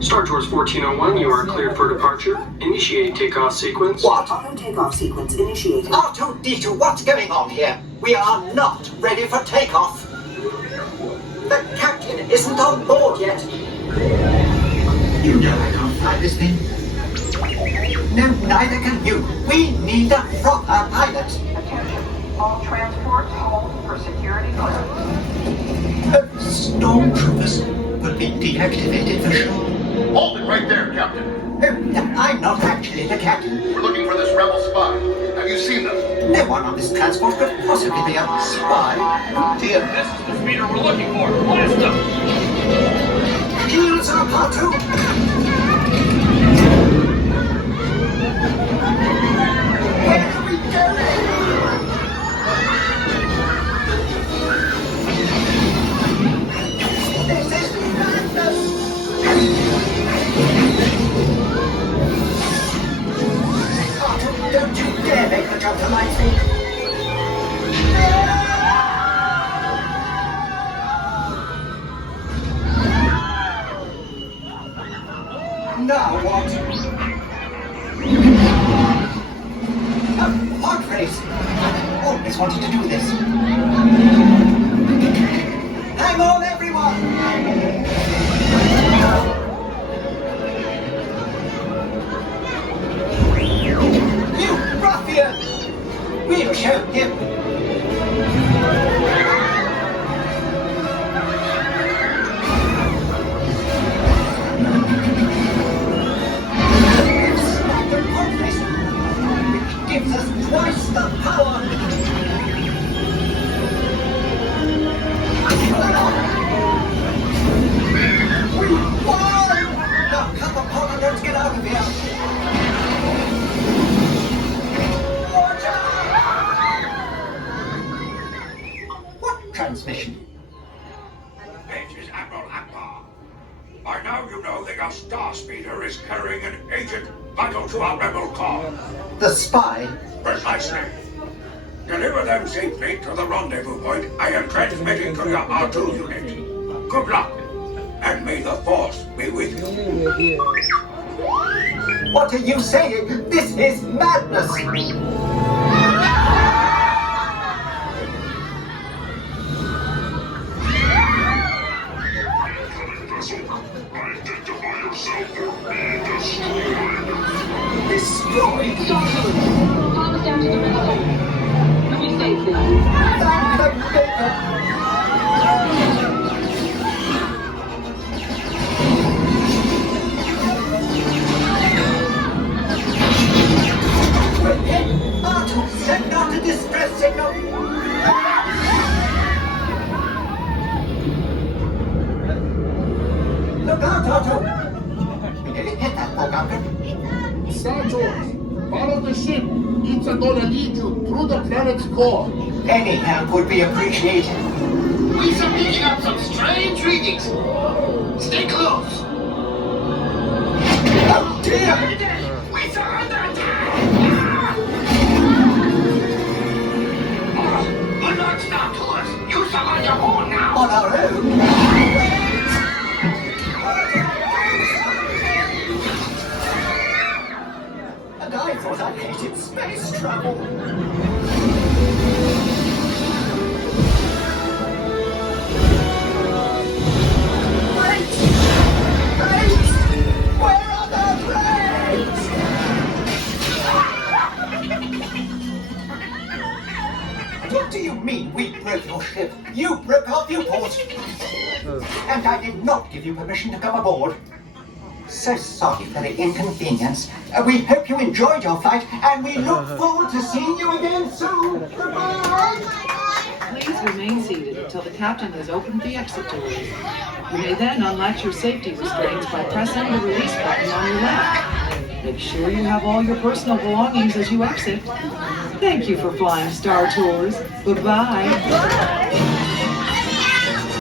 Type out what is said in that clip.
Star Tours 1401, you are cleared for departure. Initiate takeoff sequence. What? Auto takeoff sequence initiated. R2-D2, what's going on here? We are not ready for takeoff. The captain isn't on board yet. You know I can't fly this thing. No, neither can you. We need a proper pilot. Attention. All transports hold for security clearance. Stormtroopers will be deactivated for sure. Hold it right there, Captain. Oh, I'm not actually the captain. We're looking for this rebel spy. Have you seen them? No one on this transport could possibly be a spy. Oh dear. This is the speeder we're looking for. Blast them! Heels up, R2! Where are we going? This is madness! R2, don't you dare make the jump to light speed! Now what? A pod race! Always wanted to do this. Hang on, everyone! You ruffian! We'll show him! Gives us twice the power! We won! Now come upon and let's get out of here! Watch out! What transmission? This is Admiral Akbar. By now you know that your star speeder is carrying an agent vital to our rebel cause. The spy? Precisely. Deliver them safely to the rendezvous point I am transmitting to your R2 unit. Good luck, and may the Force be with you. What are you saying? This is madness! Identify yourself or be destroyed. Destroyed? Calm us down to the river. You'll be safe now. Thank the Maker! We're hit! R2, send out a distress signal! Look out, R2! We nearly hit that poor gunman. Star Tours, follow the ship. It's gonna lead you through the planet's core. Any help would be appreciated. We are picking up some strange readings. Stay close. Oh dear! We are under attack. Good luck, Star Tours. You are on your own now. On our own? And I thought I hated space travel. Wait! Wait! Where are the planes? What do you mean we broke your ship? You broke our viewport! And I did not give you permission to come aboard. So sorry for the inconvenience. We hope you enjoyed your flight, and we look forward to seeing you again soon. Goodbye! Please remain seated until the captain has opened the exit doors. You may then unlatch your safety restraints by pressing the release button on your left. Make sure you have all your personal belongings as you exit. Thank you for flying Star Tours. Goodbye.